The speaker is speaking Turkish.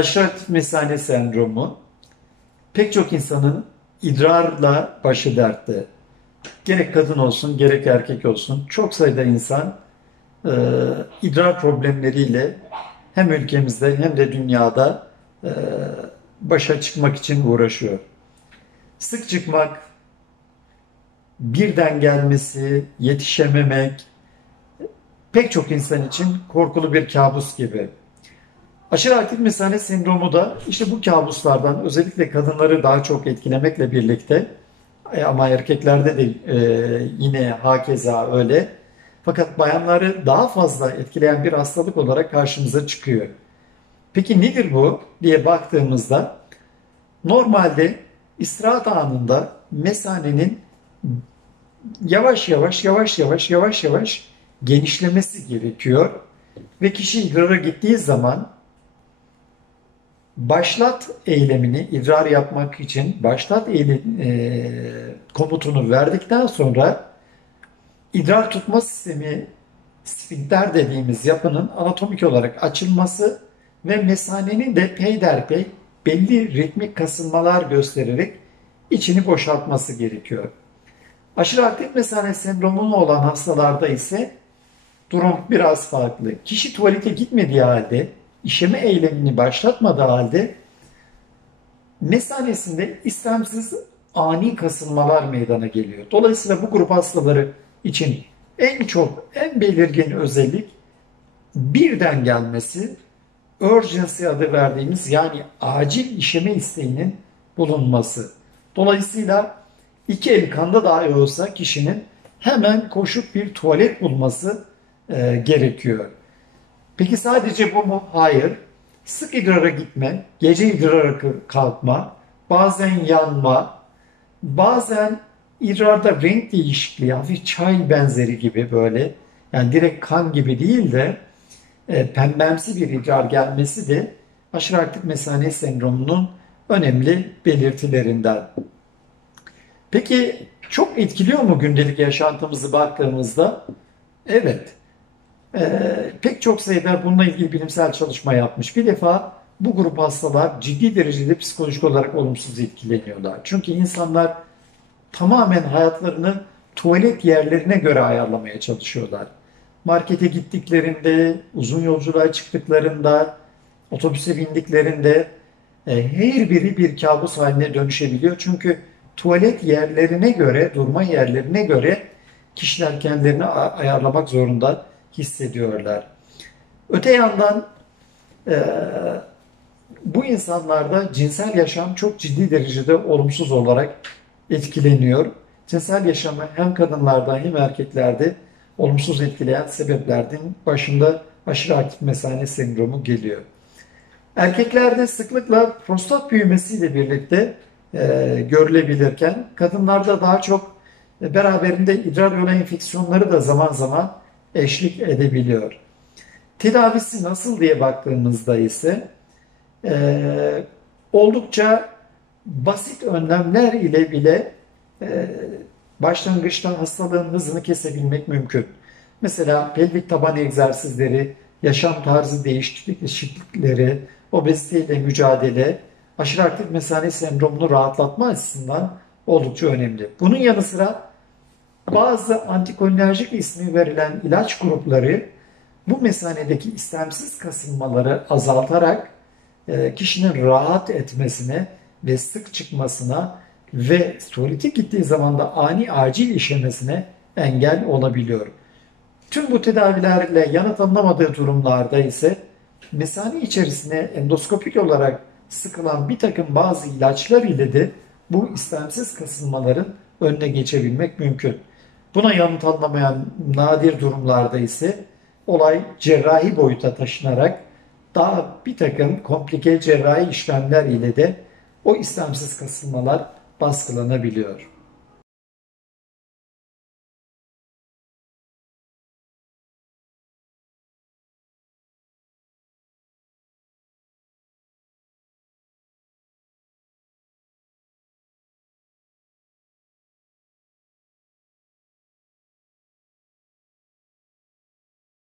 Aşırı aktif mesane sendromu pek çok insanın idrarla başı dertte. Gerek kadın olsun gerek erkek olsun çok sayıda insan e, idrar problemleriyle hem ülkemizde hem de dünyada e, başa çıkmak için uğraşıyor. Sık çıkmak, birden gelmesi, yetişememek pek çok insan için korkulu bir kabus gibi. Aşırı aktif mesane sendromu da işte bu kabuslardan özellikle kadınları daha çok etkilemekle birlikte ama erkeklerde de yine hakeza öyle. Fakat bayanları daha fazla etkileyen bir hastalık olarak karşımıza çıkıyor. Peki nedir bu diye baktığımızda normalde istirahat anında mesanenin yavaş yavaş genişlemesi gerekiyor ve kişi idrara gittiği zaman başlat eylemini idrar yapmak için başlat komutunu verdikten sonra idrar tutma sistemi sfinkter dediğimiz yapının anatomik olarak açılması ve mesanenin de peyderpey belli ritmik kasılmalar göstererek içini boşaltması gerekiyor. Aşırı aktif mesane sendromu olan hastalarda ise durum biraz farklı. Kişi tuvalete gitmediği halde, işeme eylemini başlatmadığı halde mesanesinde istemsiz ani kasılmalar meydana geliyor. Dolayısıyla bu grup hastaları için en belirgin özellik birden gelmesi, urgency adı verdiğimiz yani acil işeme isteğinin bulunması. Dolayısıyla iki el kanda dahi olsa kişinin hemen koşup bir tuvalet bulması gerekiyor. Peki sadece bu mu? Hayır. Sık idrara gitme, gece idrara kalkma, bazen yanma, bazen idrarda renk değişikliği, hafif çay benzeri gibi böyle, yani direkt kan gibi değil de pembemsi bir idrar gelmesi de aşırı aktif mesane sendromunun önemli belirtilerinden. Peki çok etkiliyor mu gündelik yaşantımızı baktığımızda? Evet. Pek çok sayıda bununla ilgili bilimsel çalışma yapmış. Bir defa bu grup hastalar ciddi derecede psikolojik olarak olumsuz etkileniyorlar. Çünkü insanlar tamamen hayatlarını tuvalet yerlerine göre ayarlamaya çalışıyorlar. Markete gittiklerinde, uzun yolculuğa çıktıklarında, otobüse bindiklerinde her biri bir kabus haline dönüşebiliyor. Çünkü tuvalet yerlerine göre, durma yerlerine göre kişiler kendilerini ayarlamak zorunda hissediyorlar. Öte yandan bu insanlarda cinsel yaşam çok ciddi derecede olumsuz olarak etkileniyor. Cinsel yaşamı hem kadınlarda hem erkeklerde olumsuz etkileyen sebeplerden başında aşırı aktif mesane sendromu geliyor. Erkeklerde sıklıkla prostat büyümesiyle birlikte görülebilirken kadınlarda daha çok beraberinde idrar yolu enfeksiyonları da zaman zaman eşlik edebiliyor. Tedavisi nasıl diye baktığımızda ise oldukça basit önlemler ile bile başlangıçta hastalığın hızını kesebilmek mümkün. Mesela pelvik taban egzersizleri, yaşam tarzı değişiklikleri, obeziteyle mücadele, aşırı aktif mesane sendromunu rahatlatma açısından oldukça önemli. Bunun yanı sıra bazı antikolinerjik ismi verilen ilaç grupları bu mesanedeki istemsiz kasılmaları azaltarak kişinin rahat etmesine ve sık çıkmasına ve tuvalete gittiği zaman da ani acil işemesine engel olabiliyor. Tüm bu tedavilerle yanıt alınamadığı durumlarda ise mesane içerisine endoskopik olarak sıkılan bir takım bazı ilaçlar ile de bu istemsiz kasılmaların önüne geçebilmek mümkün. Buna yanıt alınamayan nadir durumlarda ise olay cerrahi boyuta taşınarak daha bir takım komplike cerrahi işlemler ile de o istemsiz kasılmalar baskılanabiliyor.